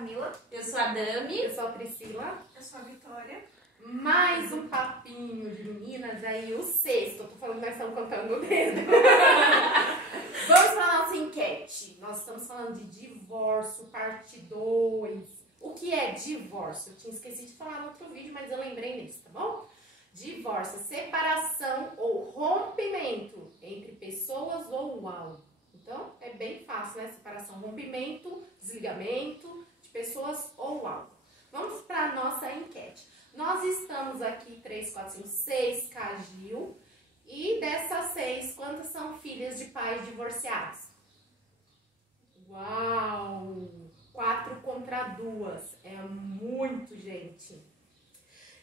Camila. Eu sou a Dami. Eu sou a Priscila. Eu sou a Vitória. Mais um papinho de meninas, aí o sexto. Eu tô falando que nós estamos contando o dedo. Vamos para a nossa enquete. Nós estamos falando de divórcio, parte 2. O que é divórcio? Eu tinha esquecido de falar no outro vídeo, mas eu lembrei nesse, tá bom? Divórcio, separação ou rompimento entre pessoas ou algo. Então, é bem fácil, né? Separação, rompimento, desligamento de pessoas ou algo. Vamos para a nossa enquete. Nós estamos aqui, 3, 4, 5, 6 Cagil. E dessas 6, quantas são filhas de pais divorciados? Uau! 4 contra 2. É muito, gente.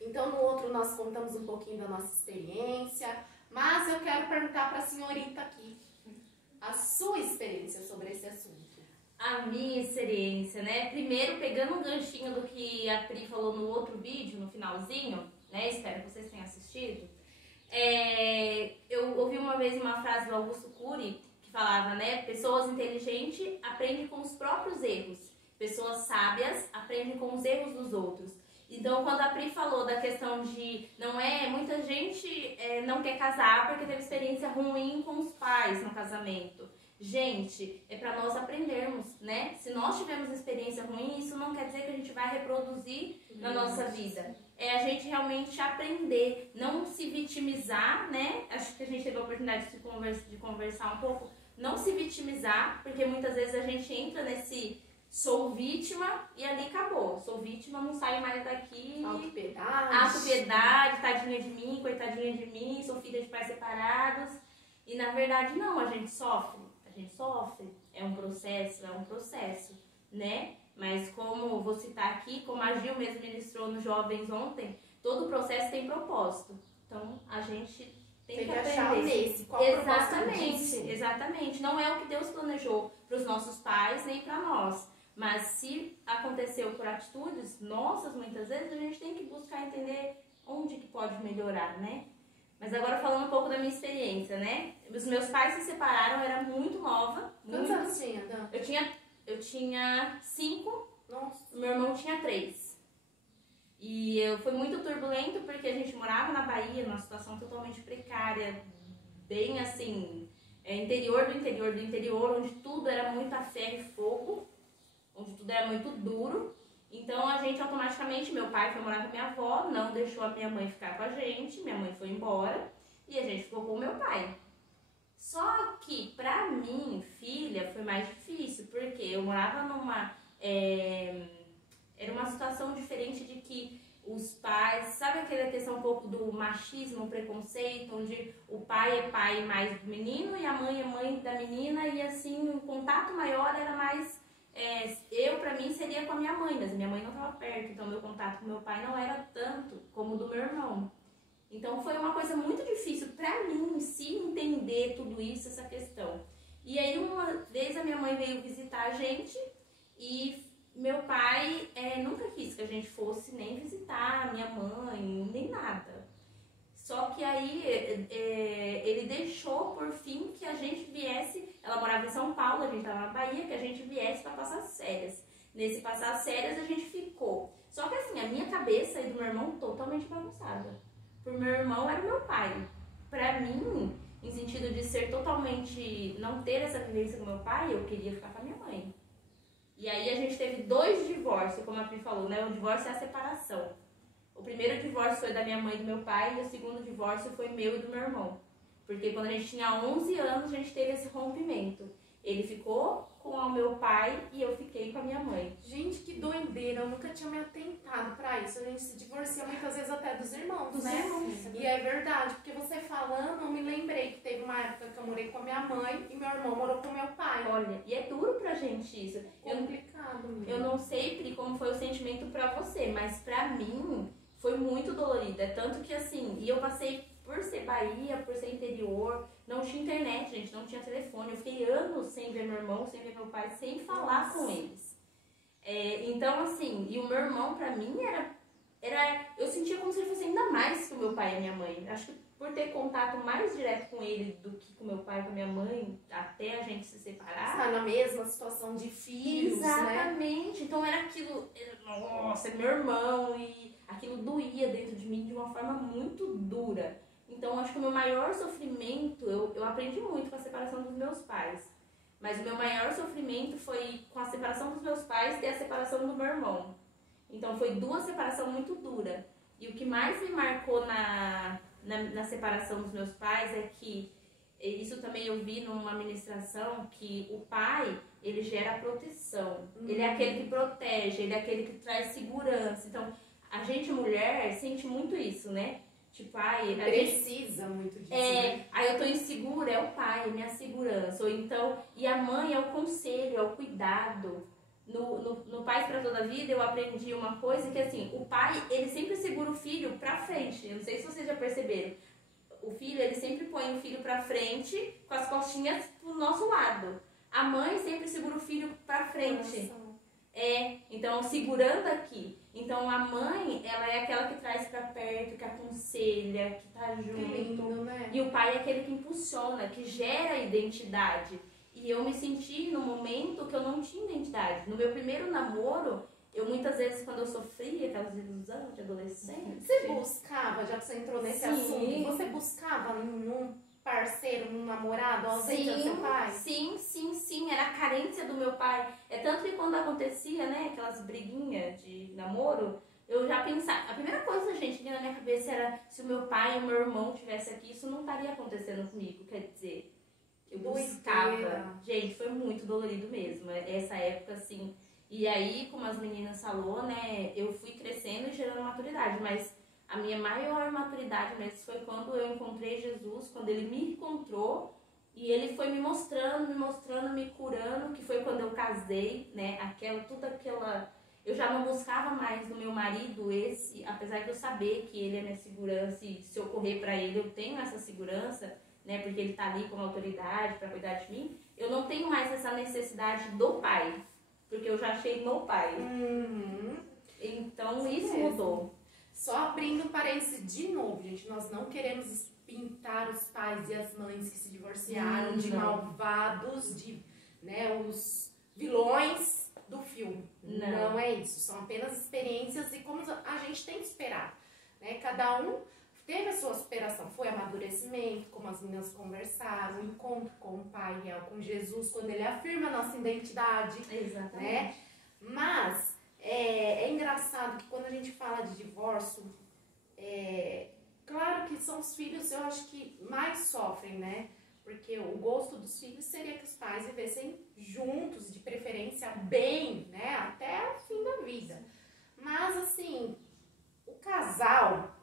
Então, no outro nós contamos um pouquinho da nossa experiência. Mas eu quero perguntar para a senhorita aqui a sua experiência sobre esse assunto. A minha experiência, né? Primeiro, pegando um ganchinho do que a Pri falou no outro vídeo, no finalzinho, né? Espero que vocês tenham assistido. Eu ouvi uma vez uma frase do Augusto Cury que falava, né? Pessoas inteligentes aprendem com os próprios erros. Pessoas sábias aprendem com os erros dos outros. Então, quando a Pri falou da questão de muita gente não quer casar porque teve experiência ruim com os pais no casamento. Gente, é para nós aprendermos, né? Se nós tivemos experiência ruim, isso não quer dizer que a gente vai reproduzir na nossa vida. É a gente realmente aprender, não se vitimizar, né? Acho que a gente teve a oportunidade de conversar um pouco. Não se vitimizar, porque muitas vezes a gente entra nesse sou vítima e ali acabou. Sou vítima, não saio mais daqui. Autopiedade, tadinha de mim, coitadinha de mim, sou filha de pais separados. E na verdade não, a gente sofre. A gente sofre, é um processo, né? Mas como vou citar aqui, como a Gil mesmo ministrou nos jovens ontem, todo o processo tem propósito. Então a gente tem que achar nesse qual exatamente. Não é o que Deus planejou para os nossos pais nem para nós. Mas se aconteceu por atitudes nossas, muitas vezes, a gente tem que buscar entender onde que pode melhorar, né? Mas agora falando um pouco da minha experiência, né? Os meus pais se separaram, eu era muito nova. Quantos anos tinha, Dan? Eu tinha 5, Nossa. Meu irmão tinha 3. E foi muito turbulento porque a gente morava na Bahia, numa situação totalmente precária, bem assim, interior do interior do interior, onde tudo era muito a ferro e fogo, onde tudo era muito duro. Então a gente automaticamente, meu pai foi morar com a minha avó, não deixou a minha mãe ficar com a gente, minha mãe foi embora e a gente ficou com o meu pai. Só que pra mim, filha, foi mais difícil, porque eu morava era uma situação diferente de que os pais, sabe aquela questão um pouco do machismo, preconceito, onde o pai é pai mais do menino e a mãe é mãe da menina e assim, o contato maior era mais... pra mim seria com a minha mãe, mas minha mãe não estava perto, então meu contato com meu pai não era tanto como o do meu irmão. Então foi uma coisa muito difícil pra mim se entender tudo isso, essa questão. E aí uma vez a minha mãe veio visitar a gente e meu pai nunca quis que a gente fosse nem visitar a minha mãe, nem nada. Só que aí ele deixou por fim que a gente viesse, ela morava em São Paulo, a gente estava na Bahia, que a gente viesse para passar as férias. Nesse passar as férias a gente ficou. Só que assim, a minha cabeça e do meu irmão totalmente bagunçada. Pro meu irmão era o meu pai. Pra mim, em sentido de ser totalmente, não ter essa vivência com meu pai, eu queria ficar com a minha mãe. E aí a gente teve 2 divórcios, como a Pri falou, né? O divórcio é a separação. O primeiro divórcio foi da minha mãe e do meu pai, e o segundo divórcio foi meu e do meu irmão. Porque quando a gente tinha 11 anos, a gente teve esse rompimento. Ele ficou com o meu pai e eu fiquei com a minha mãe. Gente, que doideira, eu nunca tinha me atentado pra isso. A gente se divorcia muitas vezes até dos irmãos, né? E é verdade, porque você falando, eu me lembrei que teve uma época que eu morei com a minha mãe e meu irmão morou com meu pai. Olha, e é duro pra gente isso. Complicado mesmo. Eu não sei, Pri, como foi o sentimento pra você, mas pra mim foi muito dolorido. É tanto que assim, e eu passei por ser Bahia, por ser interior, não tinha internet, gente, não tinha telefone. Eu fiquei anos sem ver meu irmão, sem ver meu pai, sem falar com eles. Então, assim, e o meu irmão pra mim era eu sentia como se ele fosse ainda mais que o meu pai e a minha mãe. Acho que por ter contato mais direto com ele do que com meu pai e com a minha mãe, até a gente se separar. Está na mesma situação de filhos, exatamente. Né? Então era aquilo, nossa, é meu irmão, e aquilo doía dentro de mim de uma forma muito dura. Então acho que o meu maior sofrimento, eu aprendi muito com a separação dos meus pais. Mas o meu maior sofrimento foi com a separação dos meus pais e a separação do meu irmão. Então foi duas separações muito duras. E o que mais me marcou na separação dos meus pais é que, isso também eu vi numa ministração, que o pai, ele gera proteção. Ele é aquele que protege, ele é aquele que traz segurança. Então, a gente, mulher, sente muito isso, né? Tipo, precisa muito disso, né? Aí eu tô insegura, é o pai, é minha segurança. Ou então, e a mãe é o conselho, é o cuidado. No Pais para Toda a Vida eu aprendi uma coisa que assim, o pai, ele sempre segura o filho pra frente. Eu não sei se vocês já perceberam. O filho, ele sempre põe o filho pra frente com as costinhas pro nosso lado. A mãe sempre segura o filho pra frente. Então segurando aqui. Então a mãe, ela é aquela que traz pra perto, que aconselha, que tá junto. Que lindo, né? E o pai é aquele que impulsiona, que gera identidade. E eu me senti no momento que eu não tinha identidade. No meu primeiro namoro, eu muitas vezes, quando eu sofria aquelas ilusões de adolescente... Você buscava, já que você entrou nesse sim. assunto, você buscava num parceiro, num namorado, ao invés do seu pai? Sim. Era a carência do meu pai. É tanto que quando acontecia, né, aquelas briguinhas de namoro, eu já pensava... A primeira coisa, gente, que vinha na minha cabeça era se o meu pai e o meu irmão estivessem aqui, isso não estaria acontecendo comigo. Quer dizer... Eu buscava. Gente, foi muito dolorido mesmo. Essa época, assim. E aí, como as meninas falou, né? Eu fui crescendo e gerando maturidade. Mas a minha maior maturidade mesmo foi quando eu encontrei Jesus, quando ele me encontrou. E ele foi me mostrando, me curando. Que foi quando eu casei, né? Tudo aquela... Eu já não buscava mais no meu marido apesar de eu saber que ele é minha segurança. E se eu correr pra ele, eu tenho essa segurança... Né, porque ele tá ali como autoridade para cuidar de mim, eu não tenho mais essa necessidade do pai, porque eu já achei no pai. Então isso mudou. Só abrindo parênteses de novo, gente, nós não queremos pintar os pais e as mães que se divorciaram de malvados, de, né, os vilões do filme. Não é isso, são apenas experiências e como a gente tem que esperar, né? Cada um teve a sua superação, foi amadurecimento, como as meninas conversaram, o encontro com o Pai real, com Jesus, quando ele afirma a nossa identidade. Exatamente. Né? Mas é engraçado que quando a gente fala de divórcio, claro que são os filhos, eu acho que mais sofrem, né? Porque o gosto dos filhos seria que os pais vivessem juntos, de preferência bem, né? Até o fim da vida. Mas assim, o casal...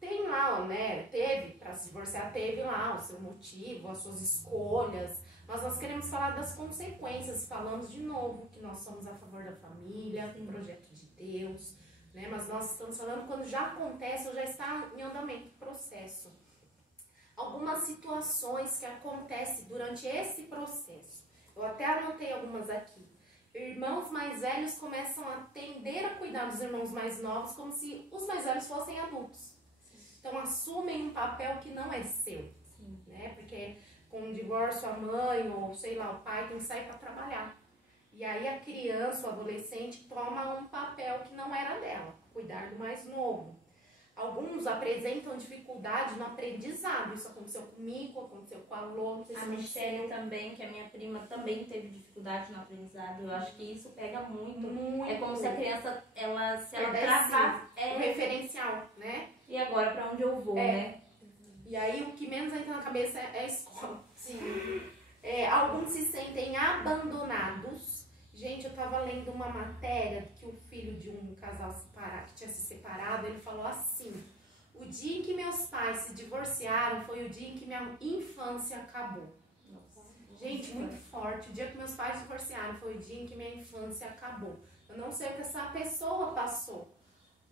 Tem lá, né, para se divorciar, teve lá o seu motivo, as suas escolhas, mas nós queremos falar das consequências, falamos de novo que nós somos a favor da família, do projeto de Deus, né, mas nós estamos falando quando já acontece ou já está em andamento o processo. Algumas situações que acontecem durante esse processo, eu até anotei algumas aqui. Irmãos mais velhos começam a tender a cuidar dos irmãos mais novos como se os mais velhos fossem adultos. Então, assumem um papel que não é seu, né? Porque com o divórcio, a mãe ou, sei lá, o pai tem que sair para trabalhar. E aí a criança, o adolescente, toma um papel que não era dela, cuidar do mais novo. Alguns apresentam dificuldade no aprendizado. Isso aconteceu comigo, aconteceu com a Lô. A Michelle também, que a minha prima também teve dificuldade no aprendizado. Eu acho que isso pega muito. É como se a criança, se ela travar... o referencial, né? E agora, pra onde eu vou, né? E aí, o que menos entra na cabeça é a escola. Sim. Alguns se sentem abandonados. Gente, eu tava lendo uma matéria que o filho de um casal que tinha se separado, ele falou assim: o dia em que meus pais se divorciaram foi o dia em que minha infância acabou. Nossa. Gente, muito forte. O dia que meus pais se divorciaram foi o dia em que minha infância acabou. Eu não sei o que essa pessoa passou,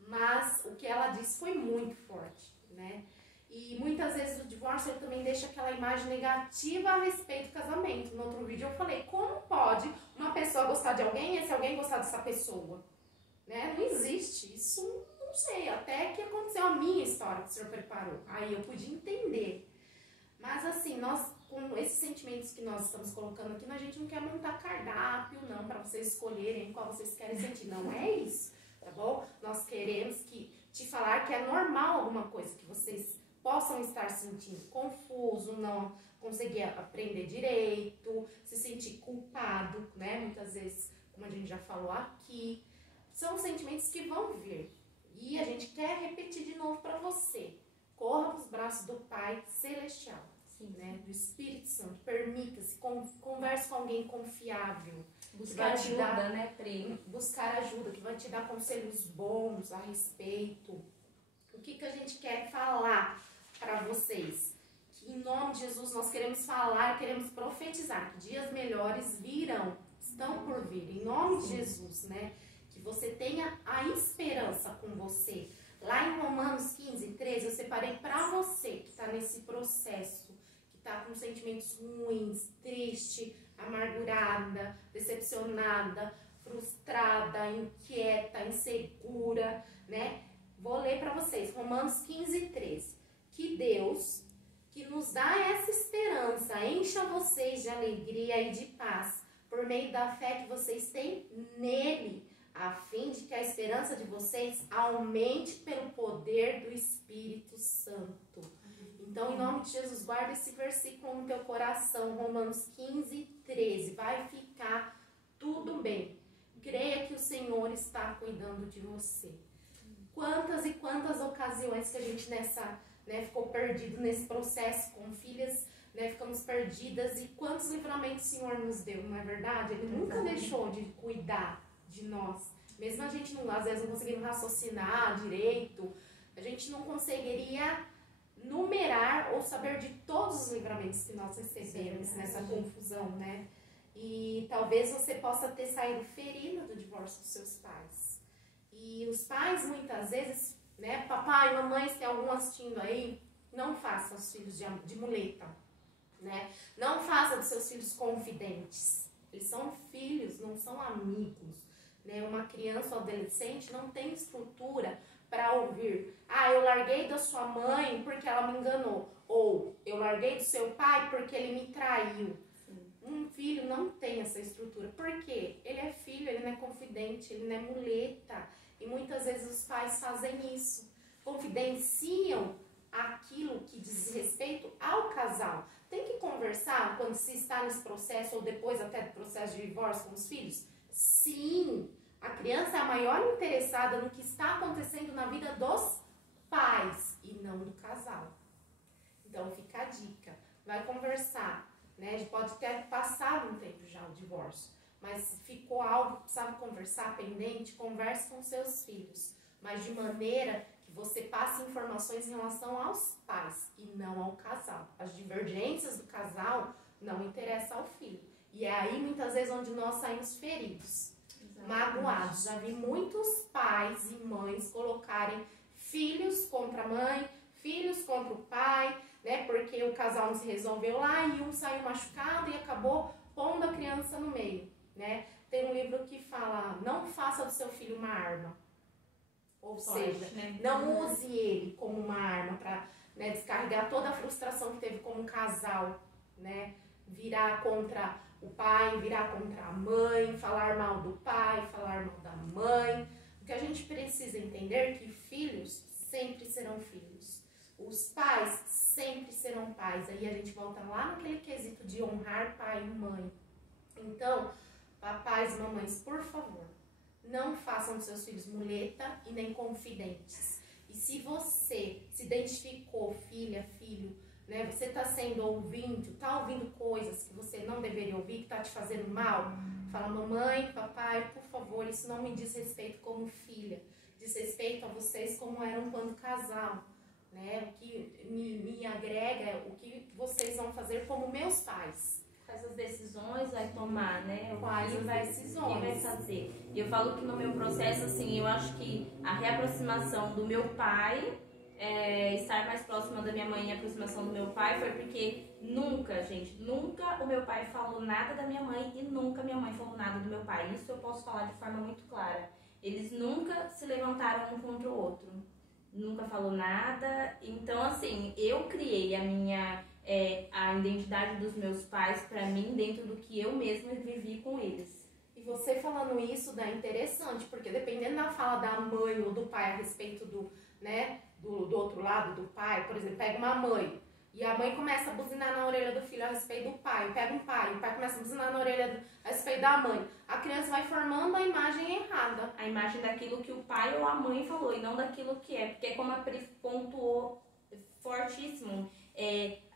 mas o que ela disse foi muito forte, né? E muitas vezes o divórcio ele também deixa aquela imagem negativa a respeito do casamento. No outro vídeo eu falei, como pode uma pessoa gostar de alguém e esse alguém gostar dessa pessoa? Né? Não existe, isso não sei. até que aconteceu a minha história que o Senhor preparou. Aí eu pude entender. Mas assim, nós, com esses sentimentos que nós estamos colocando aqui, a gente não quer montar cardápio, não, para vocês escolherem qual vocês querem sentir. Não é isso, tá bom? Nós queremos te falar que é normal alguma coisa que vocês possam estar sentindo confuso, não conseguir aprender direito, se sentir culpado, né? Muitas vezes, como a gente já falou aqui, são sentimentos que vão vir. E a gente quer repetir de novo para você. Corra para os braços do Pai Celestial, né? Do Espírito Santo. Permita-se, converse com alguém confiável. Buscar ajuda, né, Pri? Buscar ajuda, que vai te dar conselhos bons a respeito. O que a gente quer falar para vocês? Que em nome de Jesus nós queremos falar, queremos profetizar que dias melhores virão, estão por vir. Em nome de Jesus, né? Que você tenha a esperança com você. Lá em Romanos 15, 13, eu separei para você que está nesse processo, que está com sentimentos ruins, triste, amargurada, decepcionada, frustrada, inquieta, insegura, né? Vou ler para vocês, Romanos 15, 13. Que Deus, que nos dá essa esperança, encha vocês de alegria e de paz, por meio da fé que vocês têm nele, a fim de que a esperança de vocês aumente pelo poder do Espírito Santo. Então, em nome de Jesus, guarda esse versículo no teu coração, Romanos 15, 13. Vai ficar tudo bem. Creia que o Senhor está cuidando de você. Quantas e quantas ocasiões que a gente ficou perdido nesse processo com filhas, né, ficamos perdidas, e quantos livramentos o Senhor nos deu, não é verdade? Ele nunca deixou de cuidar de nós. Mesmo a gente, às vezes, não conseguindo raciocinar direito, a gente não conseguiria numerar ou saber de todos os livramentos que nós recebemos nessa confusão, né? E talvez você possa ter saído ferido do divórcio dos seus pais. E os pais, muitas vezes, né, papai, mamãe, se tem algum assistindo aí, não faça os filhos de muleta, né? Não faça dos seus filhos confidentes. Eles são filhos, não são amigos. Né? Uma criança ou adolescente não tem estrutura para ouvir: ah, eu larguei da sua mãe porque ela me enganou, ou eu larguei do seu pai porque ele me traiu. Um filho não tem essa estrutura. Por quê? Ele é filho, ele não é confidente, ele não é muleta. E muitas vezes os pais fazem isso, confidenciam aquilo que diz respeito ao casal. Tem que conversar quando se está nesse processo, ou depois até do processo de divórcio com os filhos? Sim, a criança é a maior interessada no que está acontecendo na vida dos pais e não do casal. Então fica a dica, vai conversar, né? Pode ter passado um tempo já o divórcio, mas se ficou algo que precisava conversar pendente, converse com seus filhos, mas de maneira que você passe informações em relação aos pais e não ao casal. As divergências do casal não interessam ao filho. E é aí muitas vezes onde nós saímos feridos, magoados. Já vi muitos pais e mães colocarem filhos contra a mãe, filhos contra o pai, né? Porque o casal não se resolveu lá e um saiu machucado e acabou pondo a criança no meio, né? Tem um livro que fala: não faça do seu filho uma arma. Ou seja, né? Não use ele como uma arma para, né, descarregar toda a frustração que teve como casal, né? Virar contra o pai, virar contra a mãe, falar mal do pai, falar mal da mãe. O que a gente precisa entender é que filhos sempre serão filhos. Os pais sempre serão pais. Aí a gente volta lá naquele quesito de honrar pai e mãe. Então, papais e mamães, por favor, não façam dos seus filhos muleta e nem confidentes. E se você se identificou, filha, filho, né, você está sendo ouvindo, está ouvindo coisas que você não deveria ouvir, que está te fazendo mal, fala: mamãe, papai, por favor, isso não me diz respeito como filha, diz respeito a vocês como eram quando casal, né? O que me agrega é o que vocês vão fazer como meus pais. Quais as decisões vai tomar, né? Quais as decisões. O que vai fazer. E eu falo que no meu processo, assim, eu acho que a reaproximação do meu pai, estar mais próxima da minha mãe e a aproximação do meu pai foi porque nunca, gente, nunca o meu pai falou nada da minha mãe e nunca minha mãe falou nada do meu pai. Isso eu posso falar de forma muito clara. Eles nunca se levantaram um contra o outro. nunca falou nada. Então, assim, eu criei a identidade dos meus pais pra mim dentro do que eu mesma vivi com eles. E você falando isso dá interessante, porque dependendo da fala da mãe ou do pai a respeito do, né, do outro lado do pai, por exemplo, pega uma mãe e a mãe começa a buzinar na orelha do filho a respeito do pai, pega um pai, o pai começa a buzinar na orelha a respeito da mãe, a criança vai formando a imagem errada. A imagem daquilo que o pai ou a mãe falou e não daquilo que é, porque como a Pri pontuou fortíssimo,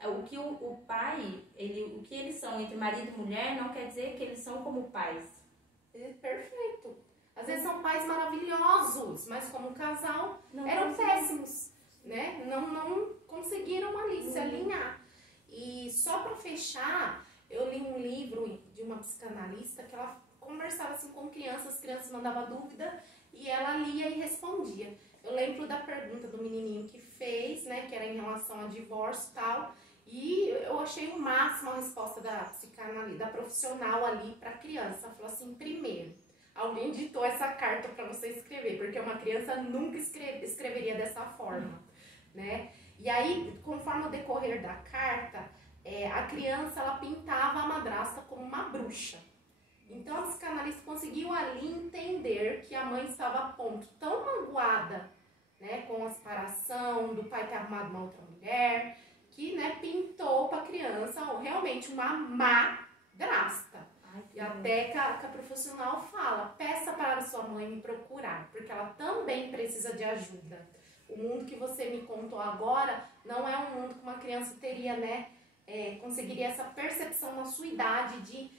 o que o pai, o que eles são entre marido e mulher não quer dizer que eles são como pais. Perfeito. Às vezes são pais maravilhosos, mas como casal Não eram péssimos, né? Não conseguiram ali se alinhar. E só para fechar, eu li um livro de uma psicanalista que ela conversava assim com crianças, as crianças mandavam dúvida e ela lia e respondia. Eu lembro da pergunta do menininho que fez, né, que era em relação a divórcio e tal, e eu achei o máximo a resposta da psicanalista, da profissional ali para a criança. Ela falou assim: primeiro, alguém ditou essa carta para você escrever, porque uma criança nunca escreveria dessa forma, né? E aí, conforme o decorrer da carta, a criança ela pintava a madrasta como uma bruxa. Então a psicanalista conseguiu ali entender que a mãe estava a ponto tão magoada, né, com a separação, do pai ter arrumado uma outra mulher, que, né, pintou para a criança realmente uma madrasta. E até que a profissional fala: peça para a sua mãe me procurar, porque ela também precisa de ajuda. O mundo que você me contou agora não é um mundo que uma criança teria, né, conseguiria essa percepção na sua idade de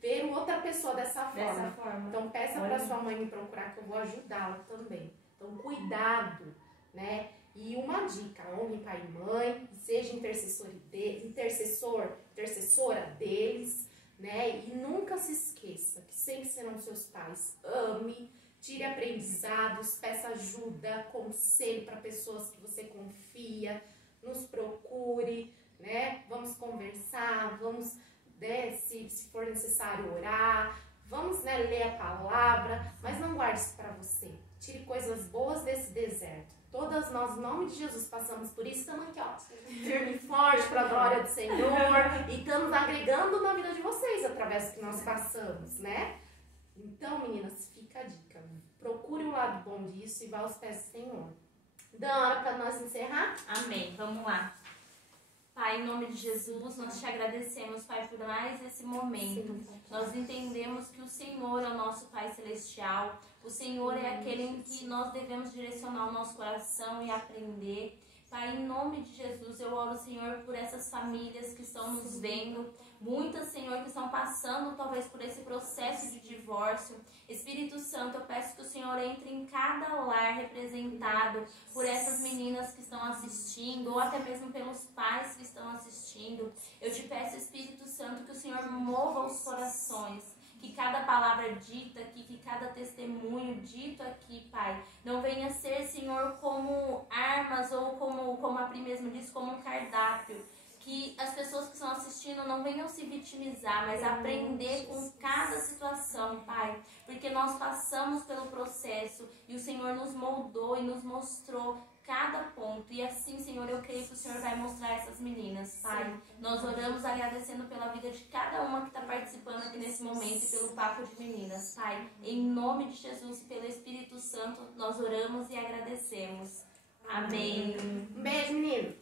ver outra pessoa dessa forma. Então peça para sua mãe me procurar que eu vou ajudá-la também. Então cuidado, né? E uma dica: honre pai e mãe, seja intercessora deles, né? E nunca se esqueça que sempre serão seus pais. Ame, tire aprendizados, peça ajuda, conselho para pessoas que você confia, nos procure, né? Vamos conversar, vamos, né, se for necessário orar, vamos, né, ler a palavra, mas não guarde isso para você. Tire coisas boas desse deserto. Todas nós, em nome de Jesus, passamos por isso. Estamos aqui, ó, firme e forte para a glória do Senhor. E estamos agregando na vida de vocês através do que nós passamos, né? Então, meninas, fica a dica. Procure um lado bom disso e vá aos pés do Senhor. Dá hora para nós encerrar? Amém. Vamos lá. Pai, em nome de Jesus, nós te agradecemos, Pai, por mais esse momento. Sim. Nós entendemos que o Senhor é o nosso Pai Celestial. O Senhor é aquele em que nós devemos direcionar o nosso coração e aprender. Pai, em nome de Jesus, eu oro, Senhor, por essas famílias que estão nos vendo. Muitas, Senhor, que estão passando talvez por esse processo de divórcio. Espírito Santo, eu peço que o Senhor entre em cada lar representado por essas meninas que estão assistindo, ou até mesmo pelos pais que estão assistindo. Eu te peço, Espírito Santo, que o Senhor mova os corações, que cada palavra dita aqui, que cada testemunho dito aqui, Pai, não venha ser, Senhor, como armas ou como a Pri mesmo disse, como um cardápio. Que as pessoas que estão assistindo não venham se vitimizar, mas aprender com cada situação, Pai. Porque nós passamos pelo processo e o Senhor nos moldou e nos mostrou cada ponto. E assim, Senhor, eu creio que o Senhor vai mostrar essas meninas, Pai. Sim. Nós oramos agradecendo pela vida de cada uma que está participando aqui nesse momento e pelo Papo de Meninas, Pai. Em nome de Jesus e pelo Espírito Santo, nós oramos e agradecemos. Amém. Um beijo, menino.